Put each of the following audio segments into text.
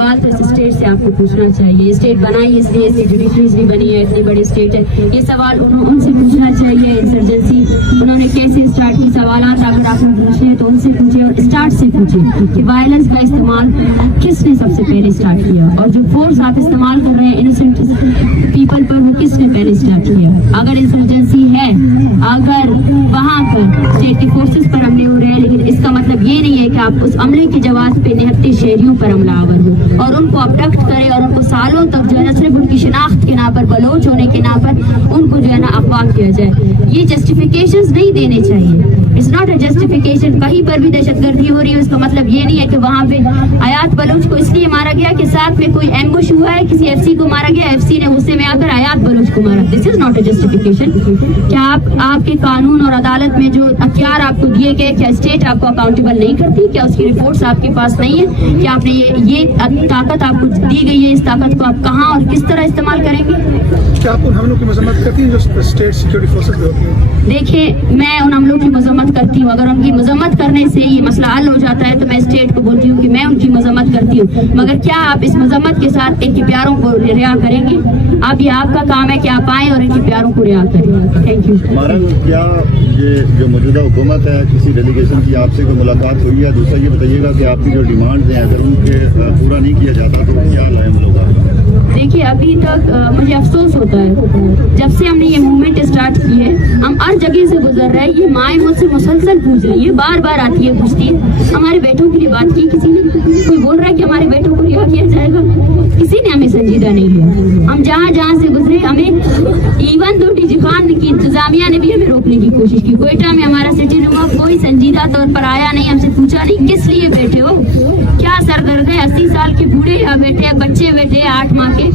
सवाल तो इस स्टेट से आपको पूछना चाहिए। स्टेट बनाई इसलिए, इसकी जुडिशरीज भी बनी है, इतनी बड़ी स्टेट है, ये सवाल उनसे पूछना चाहिए। इंसर्जेंसी उन्होंने कैसे स्टार्ट की, सवाल अगर आपने पूछे हैं तो उनसे पूछे और स्टार्ट से पूछे कि वायलेंस का इस्तेमाल किसने सबसे पहले स्टार्ट किया, और जो फोर्स आप इस्तेमाल कर रहे हैं इनोसेंट पीपल पर, वो किसने पहले स्टार्ट किया। अगर इंसर्जेंसी है, अगर वहाँ पर स्टेट की फोर्सेस पर हमले हो रहे हैं, लेकिन इसका मतलब ये नहीं है कि आप उस हमले की जवाब पे निहत्ते शहरियों पर हमलावर हो और उनको अबडक्ट करें और उनको सालों तक जो है ना सिर्फ उनकी शिनाख्त के नाम पर, बलोच होने के नाम पर उनको जो है ना अगवा किया जाए। ये जस्टिफिकेशंस नहीं देने चाहिए। It's not a justification. कहीं पर भी दहशतगर्दी हो रही है उसका मतलब ये नहीं है कि वहाँ पे आयात बलोच को इसलिए मारा गया कि साथ में कोई एम्बुश हुआ है, किसी एफसी को मारा गया, एफसी ने गुस्से में आकर आयात बलोच को मारा। This is not a justification. क्या आपके कानून और अदालत में जो अख्तियार आपको दिए गए, क्या स्टेट आपको अकाउंटेबल नहीं करती? क्या उसकी रिपोर्ट्स आपके पास नहीं है? क्या आपने ये ताकत आपको दी गई है, इस ताकत को आप कहाँ और किस तरह इस्तेमाल करेंगे? क्या आप उन हमलों की मजम्मत करती हैं जो स्टेट सिक्योरिटी फोर्सेस पे होती हैं? देखिए, मैं उन हमलों की मजम्मत करती हूँ। अगर उनकी मजम्मत करने से ये मसला हल हो जाता है तो मैं स्टेट को बोलती हूँ कि मैं उनकी मजम्मत करती हूँ, मगर क्या आप इस मजम्मत के साथ इनके प्यारों को रिहा करेंगे? आप, ये आपका काम है कि आप आए और इनके प्यारों को रिहा करें। Thank you. हमारा क्या ये जो मौजूदा हुकूमत है, किसी डेलीगेशन की आपसे कोई मुलाकात हुई है? दूसरा ये बताइएगा कि आपकी जो डिमांड्स हैं अगर उनके पूरा नहीं किया जाता तो क्या लाएं लोग? देखिए, अभी तक मुझे अफसोस होता है, जब से हमने ये मूवमेंट स्टार्ट की है हम हर जगह से गुजर रहे हैं। ये माएँ मुझसे मुसलसल पूछ रही है, बार बार आती है, पूछती है हमारे बेटों के लिए बात की किसी ने? कोई बोल रहा है कि हमारे बेटों को रिहा किया जाएगा? किसी ने हमें संजीदा नहीं लिया। हम जहाँ जहाँ से गुजरे, हमें इवन दो डीजी खान की इंतजामिया ने भी हमें रोकने की कोशिश की। कोयटा में हमारा सिटी रुमा कोई संजीदा तौर पर आया नहीं, हमसे पूछा नहीं किस लिए बैठे हो, क्या सर दर्द है, 80 साल के बूढ़े यहाँ बैठे हैं, बच्चे बैठे हैं 8 माह के,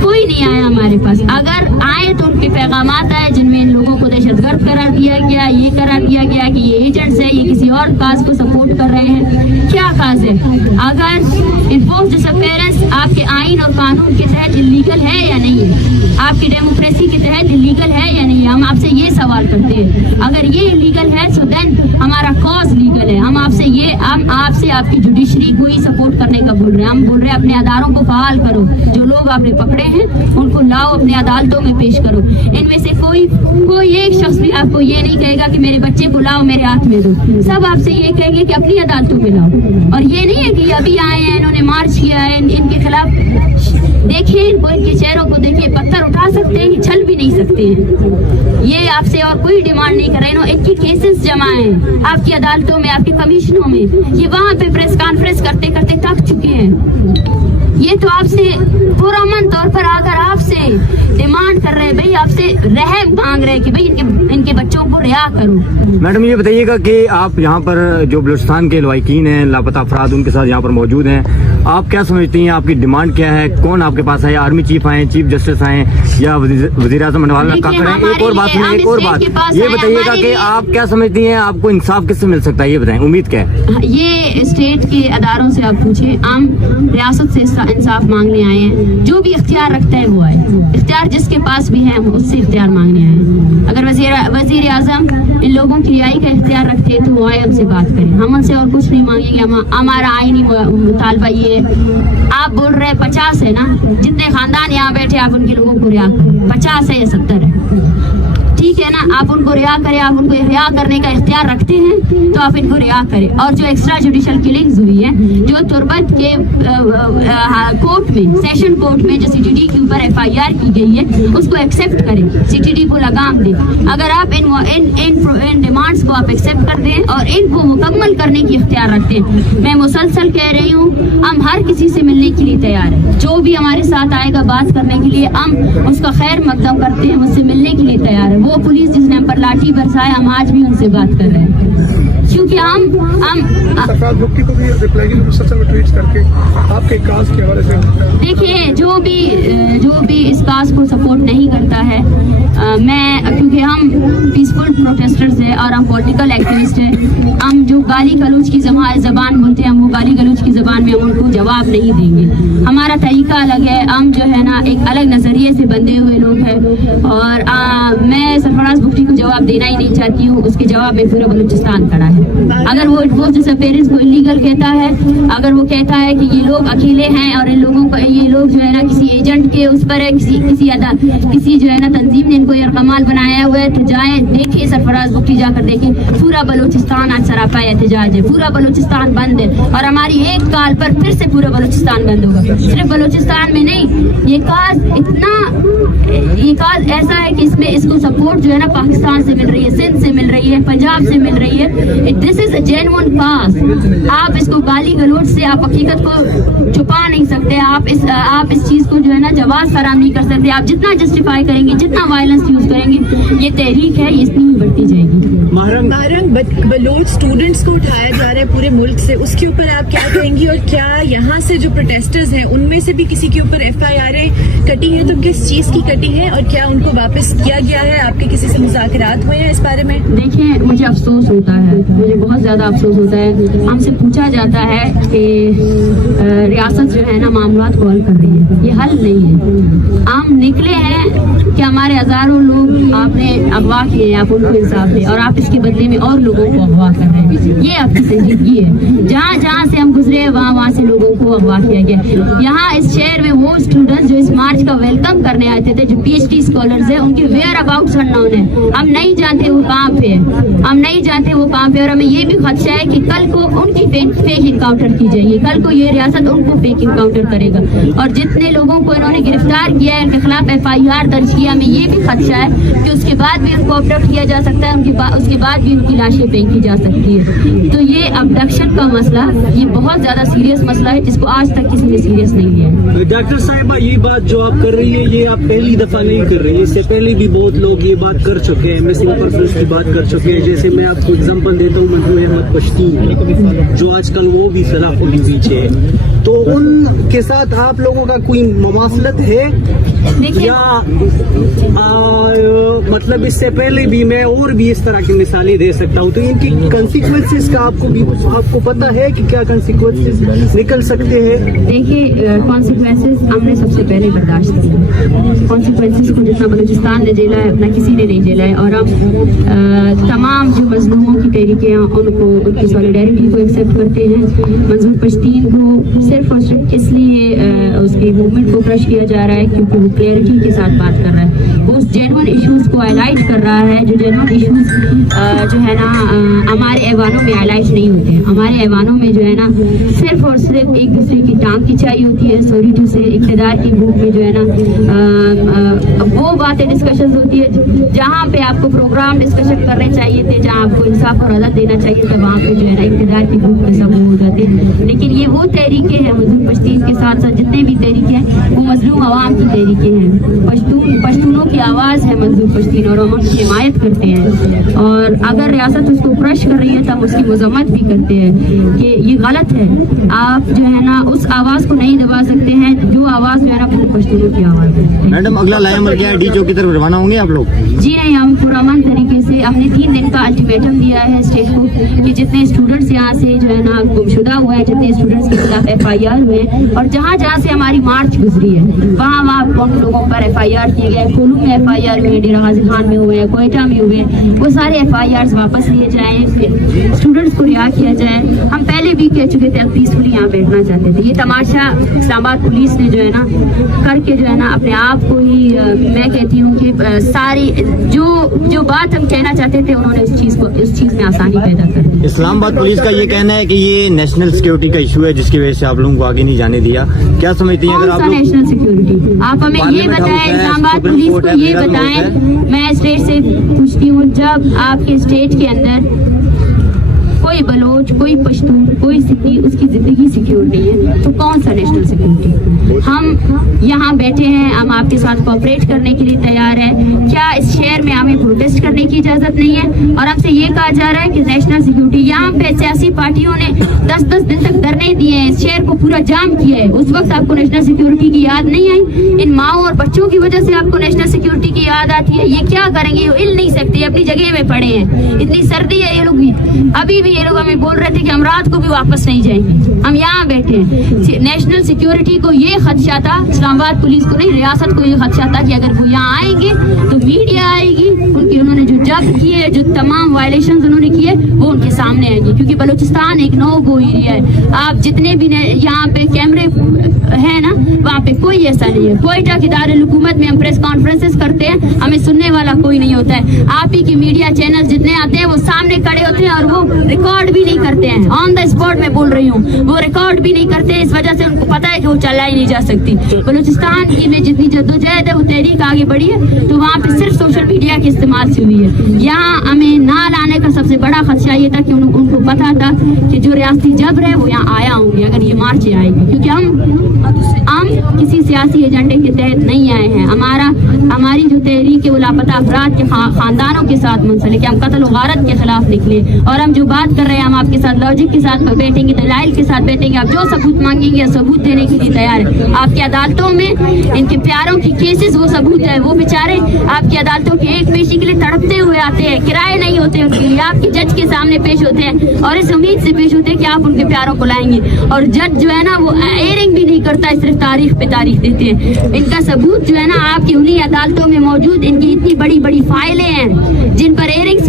कोई नहीं आया हमारे पास। अगर आए तो उनके पैगामात आए जिनमें इन लोगों को दहशतगर्द करार दिया गया, ये करार दिया गया कि ये एजेंट्स है, ये किसी और काज को सपोर्ट कर रहे हैं। क्या काज है? अगर इन्फोर्स डिसअपेयरेंस आपके आइन और कानून के तहत इलीगल है या नहीं है, आपकी डेमोक्रेसी के तहत इलीगल है या नहीं है, हम आपसे ये सवाल करते हैं। अगर ये इलीगल है सो देन हमारा कॉज लीगल है। हम आपसे आपकी जुडिशरी को ही सपोर्ट करने का बोल रहे हैं। हम बोल रहे हैं अपने अदारों को फआल करो, जो लोग आपने पकड़े हैं उनको लाओ, अपने अदालतों में पेश करो। इनमें से कोई एक शख्स भी आपको ये नहीं कहेगा कि मेरे बच्चे को लाओ मेरे हाथ में दो। सब आपसे ये कहेंगे कि अपनी अदालतों में लाओ। और ये नहीं है कि अभी आए हैं, इन्होंने मार्च किया है, इनके खिलाफ देखिए, इनके चेहरों को देखिए, पत्थर उठा सकते हैं, ये छल भी नहीं सकते हैं। ये आपसे और कोई डिमांड नहीं कर रहे हैं। इनकी केसेस जमा हैं आपकी अदालतों में, आपके कमीशनों में। ये वहाँ पे प्रेस कॉन्फ्रेंस करते करते थक चुके हैं। ये तो आपसे पुरअमन तौर पर आकर आपसे डिमांड कर रहे हैं, भाई आपसे रहम मांग रहे हैं कि भाई इनके बच्चों को रिहा करो। मैडम, ये बताइएगा कि आप यहाँ पर जो बलूचिस्तान के लवाकिन हैं, लापता अफराद उनके साथ यहाँ पर मौजूद हैं, आप क्या समझती हैं, आपकी डिमांड क्या है? कौन आपके पास आए? आर्मी चीफ आए, चीफ जस्टिस आए, या वज़ीर आज़म मनवाला का करें? एक और बात, ये बताइएगा कि आप क्या समझती हैं, आपको इंसाफ किससे मिल सकता है? ये बताएं, उम्मीद क्या है? ये स्टेट के अदारों से आप पूछे, हम रियासत से इंसाफ मांगने आए हैं। जो भी इख्तियार रखता है वो आए, इख्तियार जिसके पास भी है हम उससे इख्तियार मांगने आए हैं। अगर वज़ीर आज़म इन लोगों की रिहाई का इख्तियार रखते हैं तो वो आए, हमसे बात करें। हम उनसे और कुछ नहीं मांगेंगे। हमारा आईनी मुतालबा ये है। आप बोल रहे 50 है ना, जितने खानदान यहाँ बैठे आप उनके लोगों को रिहा करें। 50 है या 70 है, ठीक है ना, आप उनको रिहा करें। आप उनको रिहा करने का इख्तियार रखते हैं तो आप इनको रिहा करें। और जो एक्स्ट्रा जुडिशल किलिंग्स हुई है, जो तुर्बत के कोर्ट में, सेशन कोर्ट में जो सीटीडी के ऊपर FIR की गई है, उसको एक्सेप्ट करें, सीटीडी को लगाम दें। अगर आप इन डिमांड्स को आप एक्सेप्ट कर दें और इनको मुकम्मल करने की इख्तियार रखते हैं, मैं मुसलसल कह रही हूँ, हम हर किसी से मिलने के लिए तैयार हैं। जो भी हमारे साथ आएगा बात करने के लिए, हम उसका खैर मकदम करते हैं, उससे मिलने के लिए तैयार है। वो पुलिस जिसने हम पर लाठी बरसाया, हम आज भी उनसे बात कर रहे हैं, क्योंकि हम सरफराज भुट्टी को भी रिप्लाई की मुसलसल में ट्वीट्स करके आपके काज के हवाले से देखिए, जो भी इस काज को सपोर्ट नहीं करता है, मैं, क्योंकि हम पीसफुल प्रोटेस्टर्स हैं और हम पॉलिटिकल एक्टिविस्ट हैं, हम जो गाली गलौज की ज़बान बोलते हैं, हम वो गाली गलौज की ज़बान में हम उनको जवाब नहीं देंगे। हमारा तरीका अलग है, हम जो है ना एक अलग नज़रिए से बंधे हुए लोग हैं। और मैं सरफराज भुट्टी को जवाब देना ही नहीं चाहती हूँ, उसके जवाब में पूरा बलूचिस्तान खड़ा है। अगर वो डिसअपेयरेंस को इलीगल कहता है, अगर वो कहता है कि ये लोग अकेले हैं और इन लोगों को ये लोग जो है ना किसी एजेंट के उस पर है, किसी जो है ना तंजीम ने इनको यरकमाल बनाया हुआ है, तो जाएं देखिए सरफराज बुकटी जाकर देखें, पूरा बलूचिस्तान आज सरापा एहतजाज है, पूरा बलूचिस्तान बंद है और हमारी एक कॉल पर फिर से पूरा बलूचिस्तान बंद होगा। सिर्फ बलूचिस्तान में नहीं, ये काज ऐसा है कि इसमें इसको सपोर्ट जो है ना पाकिस्तान से मिल रही है, सिंध से मिल रही है, पंजाब से मिल रही है। दिस इज अ जेन्युइन काज। आप इसको गाली गलौज से आप हकीकत को छुपा नहीं सकते, आप इस चीज को जो है ना जवाब फराहम नहीं कर सकते। आप जितना जस्टिफाई करेंगे, जितना वायलेंस यूज करेंगे, ये तहरीक है ये इतनी ही बढ़ती जाएगी। महरंग बलोच स्टूडेंट्स को उठाया जा रहा है पूरे मुल्क से, उसके ऊपर आप क्या कहेंगी? और क्या यहाँ से जो प्रोटेस्टर्स हैं उनमें से भी किसी के ऊपर FIR कटी है, तो किस चीज की कटी है और क्या उनको वापस किया गया है? आपके किसी से मुज़ाकरात हुए हैं इस बारे में? देखिए, मुझे अफसोस होता है, मुझे बहुत ज्यादा अफसोस होता है। हमसे पूछा जाता है कि रियासत जो है ना मामलात को हल कर रही है, ये हल नहीं है। हम निकले हैं कि हमारे हजारों लोग आपने अगवा किए हैं, आप उनको इंसाफ दें और आप इसके बदले में और लोगों को अगवा कर रहे हैं। ये आपकी संजीदगी है। जहाँ जहाँ से हम गुजरे वहाँ से लोगों को अगवा किया गया। यहाँ इस शहर में वो स्टूडेंट्स जो इस मार्च का वेलकम करने आए थे, जो PhD स्कॉलर्स हैं, उनके वेयर अबाउट्स अननोन है। हम नहीं जानते वो कहाँ पे है, हम नहीं जानते वो कहाँ पे। और हमें ये भी खदशा है कि कल को उनकी फेक इनकाउंटर की जाएगी, कल को ये रियासत उनको फेक इनकाउंटर करेगा। और जितने लोगों को इन्होंने गिरफ्तार किया है, उनके खिलाफ FIR दर्ज किया, हमें ये भी खदशा है कि उसके बाद भी उनको अबडक्ट किया जा सकता है, उसके बाद भी उनकी लाशें फेंकी जा सकती है। तो ये अबडक्शन का मसला, ये बहुत ज्यादा सीरियस मसला है जिसको आज तक किसी ने सीरियस नहीं लिया। डॉक्टर साहिबा, ये बात जो आप कर रही है, ये आप पहली दफा नहीं कर रही है, इससे पहले भी बहुत लोग ये बात कर चुके हैं, मिसिंग पर्सन्स की बात कर चुके हैं। जैसे मैं आपको एग्जांपल देता हूँ, मजनू अहमद पश्तीन जो आजकल वो भी सलाखों के पीछे है, तो उनके साथ आप लोगों का कोई ममासलत है या मतलब इससे पहले भी मैं और भी इस तरह की मिसालें दे सकता हूँ, तो इनकी कंसिक्वेंसेस का आपको पता है कि क्या कंसिक्वेंसेस निकल सकते हैं? देखिए, कॉन्सिक्वेंसेस हमने सबसे पहले बर्दाश्त किया। कॉन्सिक्वेंसेस को जितना बलूचिस्तान ने झेला है उतना किसी ने नहीं झेला है। और हम तमाम जो मजलूमों की तहरीकें हैं उनको, उनकी सॉलिडारिटी को एक्सेप्ट करते हैं। मंजूर पश्तीन को सिर्फ और सिर्फ इसलिए उसकी मूवमेंट को क्रश किया जा रहा है क्योंकि वो क्लियरिटी के साथ बात कर रहा है, वो उस जेन्युइन इश्यूज को हाईलाइट कर रहा है जो जेन्युइन इश्यूज जो है ना हमारे ऐवानों में हाईलाइट नहीं होते हैं। हमारे ऐवानों में जो है ना सिर्फ और सिर्फ एक दूसरे की टांग खिंचाई होती है, सॉरी टू से इक़्तिदार की भूख में जो है ना वो बातें डिस्कशन होती है जहाँ पे आपको प्रोग्राम डिस्कशन करने चाहिए थे, जहाँ आपको इंसाफ और अदल देना चाहिए था, वहाँ पे जो है ना इक़्तिदार की भूख में सब हो जाते हैं। लेकिन ये वो तहरीकें हैं मंजूर पश्तीन के साथ साथ जितने भी तहरीकें हैं वो मजलूम अवाम की तहरीकें हैं। पश्तूनों की आवाज़ है मंजूर पश्तीन और हम उनकी हिमायत करते हैं। और अगर रियासत उसको क्रश कर रही है तो हम उसकी मजम्मत भी करते हैं कि ये गलत है। आप जो है ना उस आवाज़ को नहीं दबा सकते हैं जो आवाज़ जो है ना पश्तूनों की आवाज़ है। मैडम, अगला लाएमल क्या है? DCO की तरफ रवाना होंगे आप लोग? जी नहीं, हम पुरअमन तरीके से हमने 3 दिन का अल्टीमेटम दिया है स्टेट को कि जितने स्टूडेंट्स यहाँ से जो है ना गुमशुदा हुए हैं, जितने स्टूडेंट्स के खिलाफ FIR हुए और जहाँ जहाँ से हमारी मार्च गुजरी है वहाँ उन लोगों पर FIR किए गए। कोलू में FIR हुए, डेरा गाजी खान में हुए, कोयटा में हुए, वो सारे FIRs वापस लिए जाएँ, स्टूडेंट्स को रिहा किया जाए। हम पहले भी कह चुके थे पीसफुली यहाँ बैठना चाहते थे। ये तमाशा इस्लामाबाद पुलिस ने जो है ना करके जो है ना अपने आप को ही मैं कहती हूँ कि सारी जो बात हम कहना चाहते थे उन्होंने उस चीज़ में आसानी पैदा कर दी। इस्लामाबाद पुलिस का ये कहना है कि ये नेशनल सिक्योरिटी का इशू है जिसकी वजह से आप लोगों को आगे नहीं जाने दिया। क्या समझती हैं? अगर आप लोग नेशनल सिक्योरिटी, आप हमें ये बताएं, इस्लामाबाद पुलिस को ये बताएं। मैं स्टेट से पूछती हूँ, जब आपके स्टेट के अंदर कोई बलोच, कोई पश्तून, कोई सिक्की, उसकी जिंदगी सिक्योर नहीं है तो कौन सा नेशनल सिक्योरिटी? हम यहाँ बैठे हैं, हम आपके साथ कोऑपरेट करने के लिए तैयार है। क्या इस शहर में हमें प्रोटेस्ट करने की इजाजत नहीं है? और हमसे ये कहा जा रहा है कि नेशनल सिक्योरिटी, यहाँ पे सियासी पार्टियों ने 10-10 दिन तक धरने दिए हैं, इस शहर को पूरा जाम किया है। उस वक्त आपको नेशनल सिक्योरिटी की याद नहीं आई? इन माओ और बच्चों की वजह से आपको नेशनल सिक्योरिटी की याद आती है? ये क्या करेंगे? ये हिल नहीं सकते, अपनी जगह में पड़े हैं। इतनी सर्दी है, ये लोग भी अभी भी ये लोग हमें बोल रहे थे कि हम रात को भी वापस नहीं जाएंगे। हम यहाँ बैठे हैं। नेशनल सिक्योरिटी को ये खदशा था, इस्लामाबाद पुलिस को नहीं, रियासत को ये खदशा था कि अगर वो यहाँ आएंगे तो मीडिया आएगी, उनकी उन्होंने जो जब्त किए, जो तमाम वायलेशन उन्होंने किए वो उनके सामने आएंगी, क्योंकि बलूचिस्तान एक नो गो एरिया है। आप जितने भी यहाँ पे कैमरे है ना, वहाँ पे कोई ऐसा नहीं है। कोयटा की दारुल हुकूमत में हम प्रेस कॉन्फ्रेंसेस करते हैं, हमें सुनने वाला कोई नहीं होता है। आप ही की मीडिया चैनल जितने आते हैं वो सामने खड़े होते हैं और वो रिकॉर्ड भी नहीं करते हैं। ऑन द स्पॉट में बोल रही हूँ, वो रिकॉर्ड भी नहीं करते, इस वजह से उनको पता है कि वो चलाई नहीं जा सकती। बलूचिस्तान की में जितनी जद्दोजहद है, वो तहरीक आगे बढ़ी है, तो वहाँ पे सिर्फ सोशल मीडिया के इस्तेमाल से हुई है। यहाँ हमें ना लाने का सबसे बड़ा खदशा ये था कि उनको पता था कि जो रियासती जबर है वो यहाँ आया होंगे अगर ये मार्च आएगी, क्योंकि हम किसी सियासी एजेंडे के तहत नहीं आए हैं। हमारी जो तहरीक है वो लापता अफराद के खानदानों के साथ मुंसलिक है। हम कत्ल और गारत के खिलाफ निकले, और हम जो बात कर रहे हैं हम आपके साथ लॉजिक के साथ बैठेंगे, दलाइल के साथ बैठेंगे। आप जो सबूत मांगेंगे सबूत देने के लिए तैयार है। आपकी अदालतों में इनके प्यारों की केसेस वो सबूत है, वो बेचारे आपकी अदालतों की एक पेशी के लिए तड़पते हुए आते हैं, किराए नहीं होते उनके लिए, आपके जज के सामने पेश होते हैं और इस उम्मीद से पेश होते हैं कि आप उनके प्यारों को लाएंगे। और जज जो है ना वो एयरिंग भी नहीं करता, सिर्फ तारीख पे तारीख देते हैं। इनका सबूत जो है ना आपकी उन्हीं अदालतों में मौजूद, इनकी इतनी बड़ी बड़ी फाइलें हैं जिन पर एयरिंग्स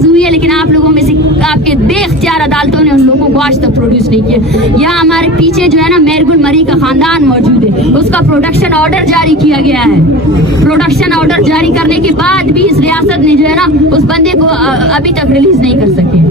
हुई है, लेकिन आप लोगों में से आपके बेख्तियार अदालतों ने उन लोगों को आज तक प्रोड्यूस नहीं किया। यहाँ हमारे पीछे जो है ना मेहरगुल मरी का खानदान मौजूद है, उसका प्रोडक्शन ऑर्डर जारी किया गया है। प्रोडक्शन ऑर्डर जारी करने के बाद भी इस रियासत ने जो है ना उस बंदे को अभी तक रिलीज नहीं कर सके।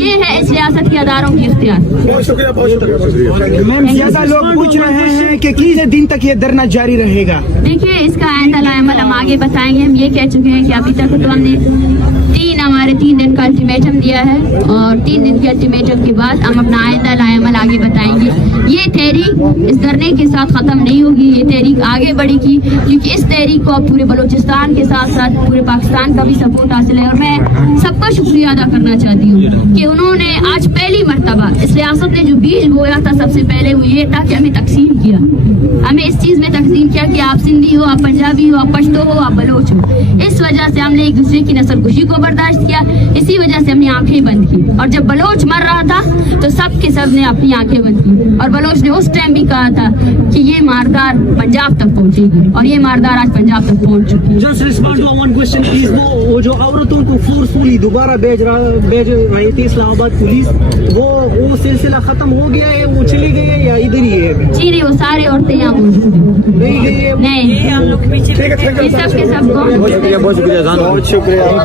ये है इस रियासत के अदारों की इख्तियार। बहुत शुक्रिया, बहुत शुक्रिया। मैम, ज्यादा लोग पूछ रहे हैं कि कितने दिन तक ये धरना जारी रहेगा? देखिए, इसका आइंदा अमल हम आगे बताएंगे। हम ये कह चुके हैं कि अभी तक तो हमने हमारे 3 दिन का अल्टीमेटम दिया है, और 3 दिन के अल्टीमेटम के बाद हम अपना आइंदा अमल आगे बताएंगे। ये तहरीक इस धरने के साथ खत्म नहीं होगी, ये तहरीक आगे बढ़ेगी, क्योंकि इस तहरीक को पूरे बलूचिस्तान के साथ साथ पूरे पाकिस्तान का भी सपोर्ट हासिल है। और मैं सबका शुक्रिया अदा करना चाहती हूँ कि उन्होंने आज पहली मरतबा इस रियासत ने जो बीज बोया था, सबसे पहले वो ये था कि हमें तकसीम किया, हमें इस चीज में तकसीम किया कि आप सिंधी हो, आप पंजाबी हो, आप पश्तो हो, आप बलोच हो। इस वजह से हमने एक दूसरे की नस्लकुशी को बर्दाश्त किया, इसी वजह से हमने आंखें बंद की। और जब बलोच मर रहा था तो सब के सब ने अपनी आंखें बंद की, और बलोच ने उस टाइम भी कहा था कि ये मारदार पंजाब तक पहुंचेगी, और ये मारदार आज पंजाब तक पहुंच चुकी है। Just respond to one question please. वो जो औरतों को फोर्सफुली दोबारा भेज रही थी इस्लामाबाद पुलिस, वो सिलसिला खत्म हो गया है, वो चली गई है या इधर ही है? जी नहीं, वो सारी औरतें यहाँ मौजूद हैं। नहीं गई है? नहीं, ठीक है, ये सब के सब बहुत शुक्रिया, बहुत शुक्रिया। बहुत शुक्रिया।